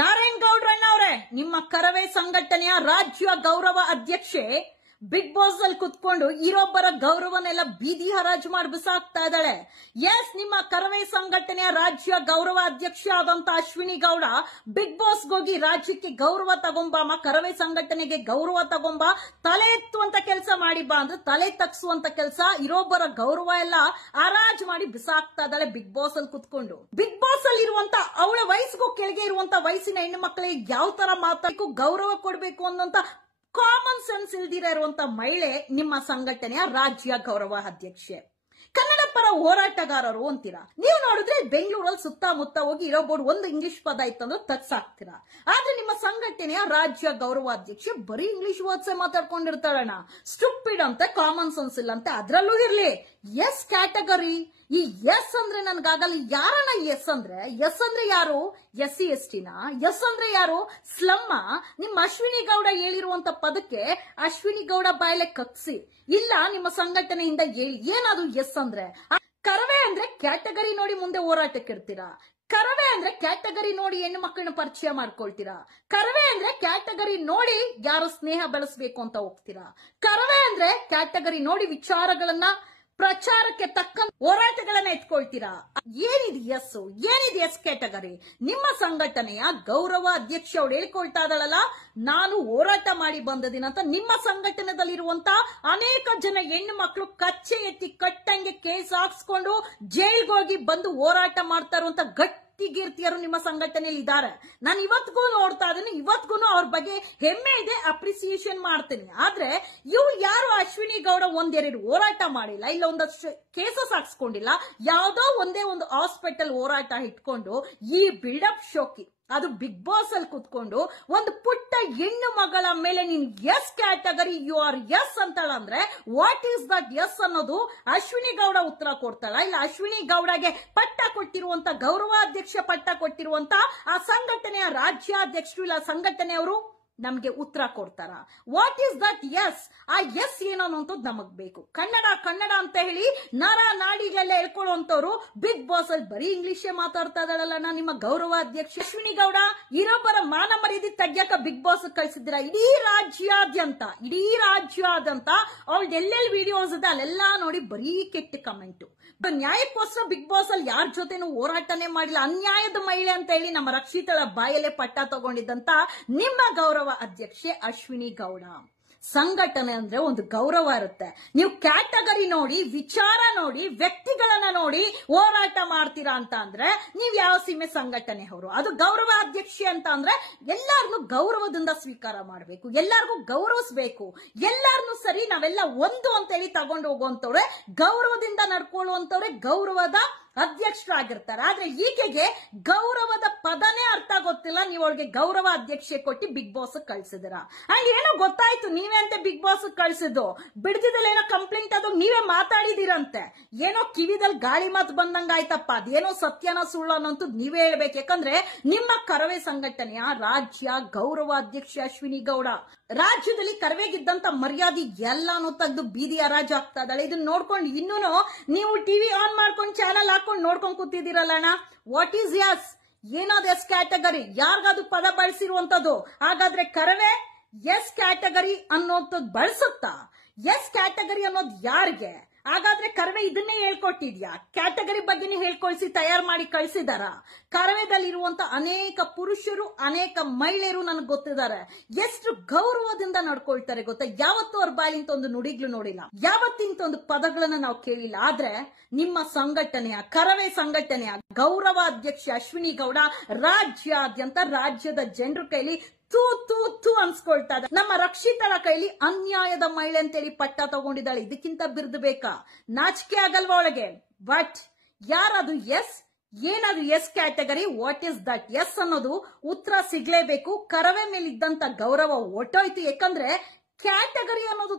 ನಾರಾಯಣ್ ಗೌಡ್ರಣ್ಣವ್ರೆ, ನಿಮ್ಮ ಕರವೇ ಸಂಘಟನೆಯ ರಾಜ್ಯ ಗೌರವ ಅಧ್ಯಕ್ಷೆ ಬಿಗ್ ಬಾಸ್ ಅಲ್ಲಿ ಕುತ್ಕೊಂಡು ಇರೊಬ್ಬರ ಗೌರವನೆಲ್ಲ ಬೀದಿ ಹರಾಜು ಮಾಡಿ ಬಿಸಾಕ್ತಾ ಇದ್ದಾಳೆ. ಎಸ್, ನಿಮ್ಮ ಕರವೇ ಸಂಘಟನೆಯ ರಾಜ್ಯ ಗೌರವ ಅಧ್ಯಕ್ಷ ಆದಂತ ಅಶ್ವಿನಿ ಗೌಡ ಬಿಗ್ ಬಾಸ್ ಹೋಗಿ ರಾಜ್ಯಕ್ಕೆ ಗೌರವ ತಗೊಂಬಾಮ, ಕರವೇ ಸಂಘಟನೆಗೆ ಗೌರವ ತಗೊಂಬ, ತಲೆ ಎತ್ತುವಂತ ಕೆಲಸ ಮಾಡಿ ಬಾ ಅಂದ್ರೆ ತಲೆ ತಗ್ಸುವಂತ ಕೆಲಸ, ಇರೊಬ್ಬರ ಗೌರವ ಎಲ್ಲ ಹರಾಜು ಮಾಡಿ ಬಿಸಾಕ್ತಾ ಇದ್ದಾಳೆ ಬಿಗ್ ಬಾಸ್ ಅಲ್ಲಿ ಕುತ್ಕೊಂಡು. ಬಿಗ್ ಬಾಸ್ ಅಲ್ಲಿ ಇರುವಂತ ಅವಳ ವಯಸ್ಸಿಗೂ ಕೆಳಗೆ ಇರುವಂತ ವಯಸ್ಸಿನ ಹೆಣ್ಣು ಮಕ್ಕಳಿಗೆ ಯಾವ ತರ ಮಾತಾಡಬೇಕು, ಗೌರವ ಕೊಡಬೇಕು ಅನ್ನೋಂತ ಕಾಮನ್ ಸೆನ್ಸ್ ಇಲ್ದಿರ ಇರುವಂತ ಮಹಿಳೆ ನಿಮ್ಮ ಸಂಘಟನೆಯ ರಾಜ್ಯ ಗೌರವ ಅಧ್ಯಕ್ಷೆ. ಕನ್ನಡ ಪರ ಹೋರಾಟಗಾರರು ಅಂತೀರಾ ನೀವು. ನೋಡಿದ್ರೆ ಬೆಂಗಳೂರಲ್ಲಿ ಸುತ್ತಮುತ್ತ ಹೋಗಿ ಇರೋ ಬೋರ್ಡ್ ಒಂದು ಇಂಗ್ಲಿಷ್ ಪದ ಇತ್ತಂದ್ರೆ ತಗ್ಸಾಕ್ತೀರಾ. ಆದ್ರೆ ನಿಮ್ಮ ಸಂಘಟನೆಯ ರಾಜ್ಯ ಗೌರವ ಅಧ್ಯಕ್ಷೆ ಬರೀ ಇಂಗ್ಲಿಷ್ ವರ್ಡ್ಸೇ ಮಾತಾಡ್ಕೊಂಡಿರ್ತಾಳಣ್ಣ. ಸ್ಟುಪಿಡ್ ಅಂತ, ಕಾಮನ್ ಸೆನ್ಸ್ ಇಲ್ಲ ಅಂತ. ಅದ್ರಲ್ಲೂ ಇರ್ಲಿ ಎಸ್ ಕ್ಯಾಟಗರಿ. ಈ ಎಸ್ ಅಂದ್ರೆ ನನ್ಗಾಗಲ್ಲ. ಯಾರಣ್ಣ ಎಸ್ ಅಂದ್ರೆ? ಎಸ್ ಅಂದ್ರೆ ಯಾರು? SC/ST ನ? ಎಸ್ ಅಂದ್ರೆ ಯಾರು? ಸ್ಲಮ್ಮ? ನಿಮ್ಮ ಅಶ್ವಿನಿ ಗೌಡ ಹೇಳಿರುವಂತ ಪದಕ್ಕೆ ಅಶ್ವಿನಿ ಗೌಡ ಬಾಯಲೆ ಕಕ್ಸಿ ಇಲ್ಲ ನಿಮ್ಮ ಸಂಘಟನೆಯಿಂದ ಹೇಳಿ. ಏನದು ಎಸ್ ಅಂದ್ರೆ? ಕರವೇ ಅಂದ್ರೆ ಕ್ಯಾಟಗರಿ ನೋಡಿ ಮುಂದೆ ಹೋರಾಟಕ್ಕೆ ಇರ್ತೀರಾ. ಕರವೇ ಅಂದ್ರೆ ಕ್ಯಾಟಗರಿ ನೋಡಿ ಹೆಣ್ಣು ಮಕ್ಕಳನ್ನ ಪರಿಚಯ ಮಾಡ್ಕೊಳ್ತೀರಾ. ಕರವೇ ಅಂದ್ರೆ ಕ್ಯಾಟಗರಿ ನೋಡಿ ಯಾರು ಸ್ನೇಹ ಬೆಳೆಸಬೇಕು ಅಂತ ಹೋಗ್ತೀರಾ. ಕರವೇ ಅಂದ್ರೆ ಕ್ಯಾಟಗರಿ ನೋಡಿ ವಿಚಾರಗಳನ್ನ ಪ್ರಚಾರಕ್ಕೆ ತಕ್ಕ ಹೋರಾಟಗಳನ್ನ ಎತ್ಕೊಳ್ತೀರಾ. ಏನಿದೆ ಎಸ್? ಏನಿದೆ ಎಸ್ ಕ್ಯಾಟಗರಿ? ನಿಮ್ಮ ಸಂಘಟನೆಯ ಗೌರವ ಅಧ್ಯಕ್ಷ ಅವಳು ಹೇಳ್ಕೊಳ್ತಾ ಇದ್ದಾಳಲ್ಲ, ನಾನು ಹೋರಾಟ ಮಾಡಿ ಬಂದದಿನ ಅಂತ. ನಿಮ್ಮ ಸಂಘಟನೆದಲ್ಲಿರುವಂತ ಅನೇಕ ಜನ ಹೆಣ್ಣು ಮಕ್ಕಳು ಕಚ್ಚೆ ಎತ್ತಿ ಕಟ್ಟಂಗೆ ಕೇಸ್ ಹಾಕ್ಸ್ಕೊಂಡು ಜೈಲ್ಗೆ ಹೋಗಿ ಬಂದು ಹೋರಾಟ ಮಾಡ್ತಾ ಇರುವಂತ ಗಟ್ಟಿಗೀರ್ತಿಯರು ನಿಮ್ಮ ಸಂಘಟನೆಯಲ್ಲಿ ಇದ್ದಾರೆ. ನಾನು ಇವತ್ತಿಗೂ ನೋಡ್ತಾ ಇದ್ದೀನಿ, ಇವತ್ತಿಗೂ ಅವ್ರ ಬಗ್ಗೆ ಹೆಮ್ಮೆ ಇದೆ, ಅಪ್ರಿಸಿಯೇಷನ್ ಮಾಡ್ತೀನಿ. ಆದ್ರೆ ಇವ್ರು ಯಾರು ಅಶ್ವಿನಿ ಗೌಡ ಒಂದೆರಡು ಹೋರಾಟ ಮಾಡಿಲ್ಲ, ಇಲ್ಲ ಒಂದಷ್ಟು ಕೇಸಸ್ ಹಾಕ್ಸ್ಕೊಂಡಿಲ್ಲ, ಯಾವ್ದೋ ಒಂದೇ ಒಂದು ಹಾಸ್ಪಿಟಲ್ ಹೋರಾಟ ಇಟ್ಕೊಂಡು ಈ ಬಿಲ್ಡಪ್ ಶೋಕಿ ಅದು ಬಿಗ್ ಬಾಸ್ ಅಲ್ಲಿ ಕುತ್ಕೊಂಡು ಒಂದು ಪುಟ್ಟ ಹೆಣ್ಣು ಮಗಳ ಮೇಲೆ ನೀನ್ S category you are S ಅಂತಾಳ ಅಂದ್ರೆ ವಾಟ್ ಈಸ್ ದಟ್ ಎಸ್ ಅನ್ನೋದು ಅಶ್ವಿನಿ ಗೌಡ ಉತ್ತರ ಕೊಡ್ತಾಳ? ಇಲ್ಲ ಅಶ್ವಿನಿ ಗೌಡಗೆ ಪಟ್ಟ ಕೊಟ್ಟಿರುವಂತ ಗೌರವ ಅಧ್ಯಕ್ಷ ಪಟ್ಟ ಕೊಟ್ಟಿರುವಂತ ಆ ಸಂಘಟನೆಯ ರಾಜ್ಯಾಧ್ಯಕ್ಷರು ಇಲ್ಲ ಸಂಘಟನೆಯವರು ನಮ್ಗೆ ಉತ್ತರ ಕೊಡ್ತಾರ? What is that S? ಆ ಎಸ್ ಏನೋ ಅನ್ನೋಂಥದ್ದು ನಮಗ್ ಬೇಕು. ಕನ್ನಡ ಅಂತ ಹೇಳಿ ನರ ನಾಡಿಗೆಲ್ಲ ಹೇಳ್ಕೊಳ್ಳುವಂತವ್ರು ಬಿಗ್ ಬಾಸ್ ಅಲ್ಲಿ ಬರೀ ಇಂಗ್ಲಿಷೇ ಮಾತಾಡ್ತಾ ಇದ್ದಾಳಲ್ಲ ನಿಮ್ಮ ಗೌರವ ಅಧ್ಯಕ್ಷ ಅಶ್ವಿನಿ ಗೌಡ. ಇರೊಬ್ಬರ ಮಾನ ಮರ್ಯಾದೆ ತಗ್ಯಾಕ ಬಿಗ್ ಬಾಸ್ ಕಳ್ಸಿದ್ದೀರಾ ಇಡೀ ರಾಜ್ಯಾದ್ಯಂತ ಅವಳ್ದು ಎಲ್ಲೆಲ್ಲಿ ವಿಡಿಯೋಸ್ ಇದೆ ಅಲ್ಲೆಲ್ಲಾ ನೋಡಿ ಬರೀ ಕೆಟ್ಟ ಕಮೆಂಟ್. ನ್ಯಾಯಕ್ಕೋಸ್ಕರ ಬಿಗ್ ಬಾಸ್ ಅಲ್ಲಿ ಯಾರ ಜೊತೆನೂ ಹೋರಾಟನೇ ಮಾಡಿಲ್ಲ. ಅನ್ಯಾಯದ ಮಹಿಳೆ ಅಂತ ಹೇಳಿ ನಮ್ಮ ರಕ್ಷಿತಳ ಬಾಯಲ್ಲೇ ಪಟ್ಟ ತಗೊಂಡಿದ್ದಂತ ನಿಮ್ಮ ಗೌರವ ಅಧ್ಯಕ್ಷೆ ಅಶ್ವಿನಿ ಗೌಡ. ಸಂಘಟನೆ ಅಂದ್ರೆ ಒಂದು ಗೌರವ ಇರುತ್ತೆ. ನೀವು ಕ್ಯಾಟಗರಿ ನೋಡಿ, ವಿಚಾರ ನೋಡಿ, ವ್ಯಕ್ತಿಗಳನ್ನ ನೋಡಿ ಹೋರಾಟ ಮಾಡ್ತೀರಾ ಅಂತ ಅಂದ್ರೆ ನೀವ್ ಯಾವ ಸೀಮೆ ಸಂಘಟನೆ ಅವರು? ಅದು ಗೌರವ ಅಧ್ಯಕ್ಷೆ ಅಂತ ಅಂದ್ರೆ ಎಲ್ಲಾರನ್ನು ಗೌರವದಿಂದ ಸ್ವೀಕಾರ ಮಾಡಬೇಕು, ಎಲ್ಲಾರ್ಗೂ ಗೌರವಿಸಬೇಕು, ಎಲ್ಲಾರನ್ನು ಸರಿ ನಾವೆಲ್ಲ ಒಂದು ಅಂತ ಹೇಳಿ ತಗೊಂಡು ಹೋಗುವಂತವ್ರೆ, ಗೌರವದಿಂದ ನಡ್ಕೊಳ್ಳುವಂತವ್ರೆ ಗೌರವದ ಅಧ್ಯಕ್ಷರಾಗಿರ್ತಾರೆ. ಆದ್ರೆ ಈಕೆಗೆ ಗೌರವದ ಪದನೇ ಅರ್ಥ ಗೊತ್ತಿಲ್ಲ. ನೀವು ಅವಳಿಗೆ ಗೌರವ ಅಧ್ಯಕ್ಷೆ ಕೊಟ್ಟು ಬಿಗ್ ಬಾಸ್ ಕಳ್ಸಿದಿರ. ಅಂಡ್ ಏನೋ ಗೊತ್ತಾಯ್ತು ನೀವೇ ಅಂತ ಬಿಗ್ ಬಾಸ್ ಕಳ್ಸಿದ್ದು. ಬಿಡ್ದಿದಲ್ಲಿ ಏನೋ ಕಂಪ್ಲೇಂಟ್ ಅದು ನೀವೇ ಮಾತಾಡಿದಿರಂತೆ. ಏನೋ ಕಿವಿದಲ್ಲಿ ಗಾಳಿ ಮಾತು ಬಂದಂಗ ಆಯ್ತಪ್ಪ. ಅದೇನೋ ಸತ್ಯನ ಸುಳ್ಳು ಅನ್ನೋಂತ ನೀವೇ ಹೇಳ್ಬೇಕು. ಯಾಕಂದ್ರೆ ನಿಮ್ಮ ಕರವೇ ಸಂಘಟನೆಯ ರಾಜ್ಯ ಗೌರವ ಅಧ್ಯಕ್ಷ ಅಶ್ವಿನಿ ಗೌಡ ರಾಜ್ಯದಲ್ಲಿ ಕರವೇಗಿದ್ದಂತ ಮರ್ಯಾದೆ ಎಲ್ಲಾನು ತೆಗೆದು ಬೀದಿ ಹರಾಜು ಆಗ್ತಾ ಇದ್ದಾಳೆ. ಇದನ್ನ ನೋಡ್ಕೊಂಡು ಇನ್ನೂ ನೀವು ಟಿವಿ ಆನ್ ಮಾಡ್ಕೊಂಡು ಚಾನಲ್ ಹಾಕೊಂಡು ನೋಡ್ಕೊಂಡ್ ಕೂತಿದ್ದೀರಲ್ಲ ಅಣ್ಣ. What is S? ಏನಾದ ಎಸ್ ಕ್ಯಾಟಗರಿ? ಯಾರಿಗದು ಪದ ಬಳಸಿರುವಂತದ್ದು? ಹಾಗಾದ್ರೆ ಕರವೇ ಎಸ್ ಕ್ಯಾಟಗರಿ ಅನ್ನೋಂಥದ್ದು ಬಳಸುತ್ತಾ? ಎಸ್ ಕ್ಯಾಟಗರಿ ಅನ್ನೋದು ಯಾರಿಗೆ? ಹಾಗಾದ್ರೆ ಕರವೇ ಇದನ್ನೇ ಹೇಳ್ಕೊಟ್ಟಿದ್ಯಾ? ಕ್ಯಾಟಗರಿ ಬಗ್ಗೆನೇ ಹೇಳ್ಕೊಳ್ಸಿ ತಯಾರು ಮಾಡಿ ಕಳಿಸಿದಾರ? ಕರವೇದಲ್ಲಿರುವಂತ ಅನೇಕ ಪುರುಷರು, ಅನೇಕ ಮಹಿಳೆಯರು ನನಗೆ ಗೊತ್ತಿದ್ದಾರೆ. ಎಷ್ಟು ಗೌರವದಿಂದ ನಡ್ಕೊಳ್ತಾರೆ ಗೊತ್ತಾ? ಯಾವತ್ತೂ ಅವ್ರ ಬಾಯಿಂದ ಒಂದು ನುಡಿಗ್ಲು ನೋಡಿಲ್ಲ, ಯಾವತ್ತಿಂತ ಒಂದು ಪದಗಳನ್ನ ನಾವು ಕೇಳಿಲ್ಲ. ಆದ್ರೆ ನಿಮ್ಮ ಸಂಘಟನೆಯ ಕರವೇ ಸಂಘಟನೆಯ ಗೌರವ ಅಧ್ಯಕ್ಷ ಅಶ್ವಿನಿ ಗೌಡ ರಾಜ್ಯಾದ್ಯಂತ ರಾಜ್ಯದ ಜನರ ಕೈಲಿ ತೂ ತೂ ತೂ ಅನ್ಸ್ಕೊಳ್ತಾ ಇದ್ದಾರೆ. ನಮ್ಮ ರಕ್ಷಿತಳ ಕೈಲಿ ಅನ್ಯಾಯದ ಮಹಿಳೆ ಅಂತೇಳಿ ಪಟ್ಟ ತಗೊಂಡಿದ್ದಾಳೆ. ಇದಕ್ಕಿಂತ ಬಿರ್ದು ಬೇಕಾ? ನಾಚಿಕೆ ಆಗಲ್ವಾ ಒಳಗೆ? ಬಟ್ ಯಾರದು ಎಸ್? ಏನದು S category? What is that S ಅನ್ನೋದು ಉತ್ತರ ಸಿಗ್ಲೇಬೇಕು. ಕರವೇ ಮೇಲಿದ್ದಂತ ಗೌರವ ಒಟ್ಟೋಯ್ತು. ಯಾಕಂದ್ರೆ ಕ್ಯಾಟಗರಿ ಅನ್ನೋದು